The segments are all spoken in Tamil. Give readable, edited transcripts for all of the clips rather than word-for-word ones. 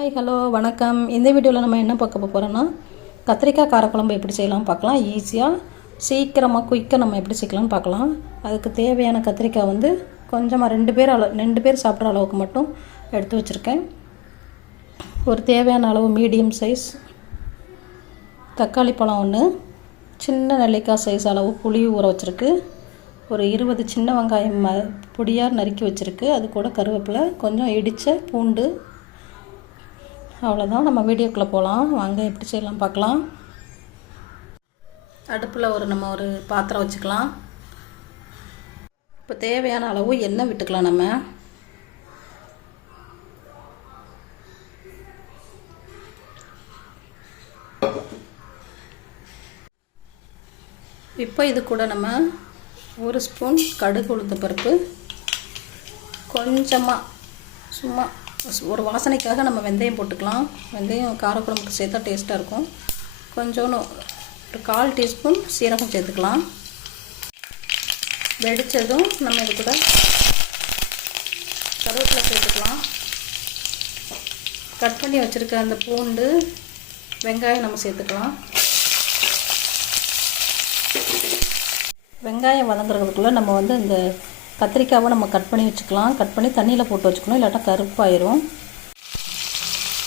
ஹாய் ஹலோ வணக்கம். இந்த வீடியோவில் நம்ம என்ன பார்க்க போகிறோன்னா கத்திரிக்காய் காரக்குழம்பு எப்படி செய்யலாம் பார்க்கலாம். ஈஸியாக சீக்கிரமாக குயிக்காக நம்ம எப்படி செய்யலாம்னு பார்க்கலாம். அதுக்கு தேவையான கத்திரிக்காய் வந்து கொஞ்சமாக ரெண்டு பேர் சாப்பிட்ற அளவுக்கு மட்டும் எடுத்து வச்சுருக்கேன். ஒரு தேவையான அளவு மீடியம் சைஸ் தக்காளி பழம் ஒன்று, சின்ன நெல்லிக்காய் சைஸ் அளவு புளி ஊற வச்சுருக்கு, ஒரு 20 சின்ன வெங்காயம் பொடியாக நறுக்கி வச்சுருக்கு, அது கூட கருவேப்பிலை, கொஞ்சம் இடித்த பூண்டு. அவ்வளோதான். நம்ம வீடியோக்குள்ளே போகலாம் வாங்க, எப்படி செய்யலாம் பார்க்கலாம். அடுப்பில் நம்ம ஒரு பாத்திரம் வச்சுக்கலாம். இப்போ தேவையான அளவு எண்ணெய் விட்டுக்கலாம். நம்ம இப்போ இது கூட நம்ம 1 ஸ்பூன் கடுகு உளுந்த பருப்பு, கொஞ்சமாக சும்மா ஒரு வாசனைக்காக நம்ம வெந்தயம் போட்டுக்கலாம். வெந்தயம் காரக்குழம்புக்கு சேர்த்தா டேஸ்ட்டாக இருக்கும். கொஞ்சோன்னு ஒரு 1/4 டீஸ்பூன் சீரகம் சேர்த்துக்கலாம். வெடித்ததும் நம்ம இது கூட கருவேப்பிலை சேர்த்துக்கலாம். கட் பண்ணி வச்சுருக்க அந்த பூண்டு வெங்காயம் நம்ம சேர்த்துக்கலாம். வெங்காயம் வதங்குறதுக்குள்ளே நம்ம வந்து இந்த கத்திரிக்காவை நம்ம கட் பண்ணி வச்சுக்கலாம். கட் பண்ணி தண்ணியில் போட்டு வச்சுக்கணும், இல்லாட்டா கருப்பாயிரும்.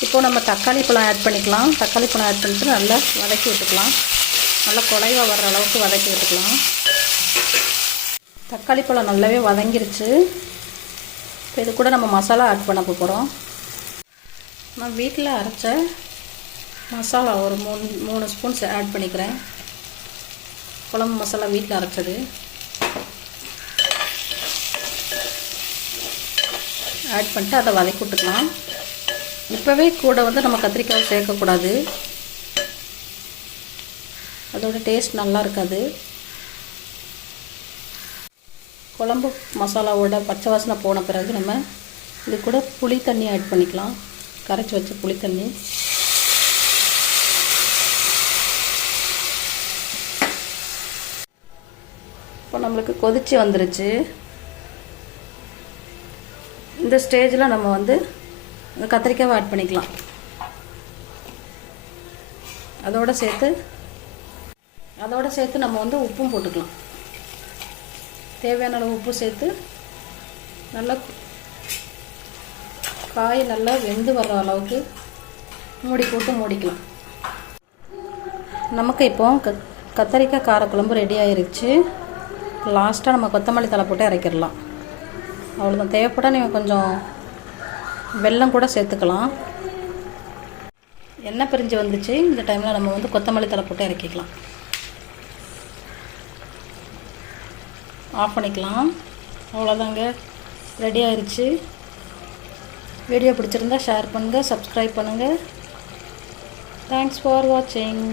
இப்போது நம்ம தக்காளி பழம் ஆட் பண்ணிக்கலாம். தக்காளி பழம் ஆட் பண்ணிட்டு நல்லா வதக்கி விட்டுக்கலாம். நல்லா குழைவாக வர்ற அளவுக்கு வதக்கி விட்டுக்கலாம். தக்காளி பழம் நல்லாவே வதங்கிருச்சு. இப்போ இது கூட நம்ம மசாலா ஆட் பண்ண போகிறோம். நான் வீட்டில் அரைச்ச மசாலா ஒரு 3 ஸ்பூன் ஆட் பண்ணிக்கிறேன். குழம்பு மசாலா வீட்டில் அரைச்சது ஆட் பண்ணிட்டு அதை வதக்கி விட்டுக்கலாம். இப்போவே கூட வந்து நம்ம கத்திரிக்காய் சேர்க்கக்கூடாது, அதோட டேஸ்ட் நல்லா இருக்காது. குழம்பு மசாலாவோட பச்சை வாசனை போன பிறகு நம்ம இது கூட புளி தண்ணி ஆட் பண்ணிக்கலாம். கரைச்சி வச்ச புளி தண்ணி. இப்போ நம்மளுக்கு கொதிச்சு வந்துருச்சு. இந்த ஸ்டேஜில் நம்ம வந்து கத்திரிக்காவை ஆட் பண்ணிக்கலாம். அதோடு சேர்த்து நம்ம வந்து உப்பும் போட்டுக்கலாம். தேவையான அளவு உப்பு சேர்த்து நல்லா காய் நல்லா வெந்து வர்ற அளவுக்கு மூடி போட்டு மூடிக்கலாம். நமக்கு இப்போ கத்திரிக்காய் காரக்குழம்பு ரெடி ஆயிருச்சு. லாஸ்ட்டாக நம்ம கொத்தமல்லி தழை போட்டு இறக்கிடலாம். அவ்வளோதான். தேவைப்பட்டால் நீங்கள் கொஞ்சம் வெல்லம் கூட சேர்த்துக்கலாம். எண்ணெய் பிரிஞ்சு வந்துச்சு. இந்த டைமில் நம்ம வந்து கொத்தமல்லி தழை போட்டு இறக்கிக்கலாம். ஆஃப் பண்ணிக்கலாம். அவ்வளோதாங்க, ரெடி ஆயிடுச்சு. வீடியோ பிடிச்சிருந்தா ஷேர் பண்ணுங்கள், சப்ஸ்கிரைப் பண்ணுங்கள். தேங்க்ஸ் ஃபார் வாட்சிங்.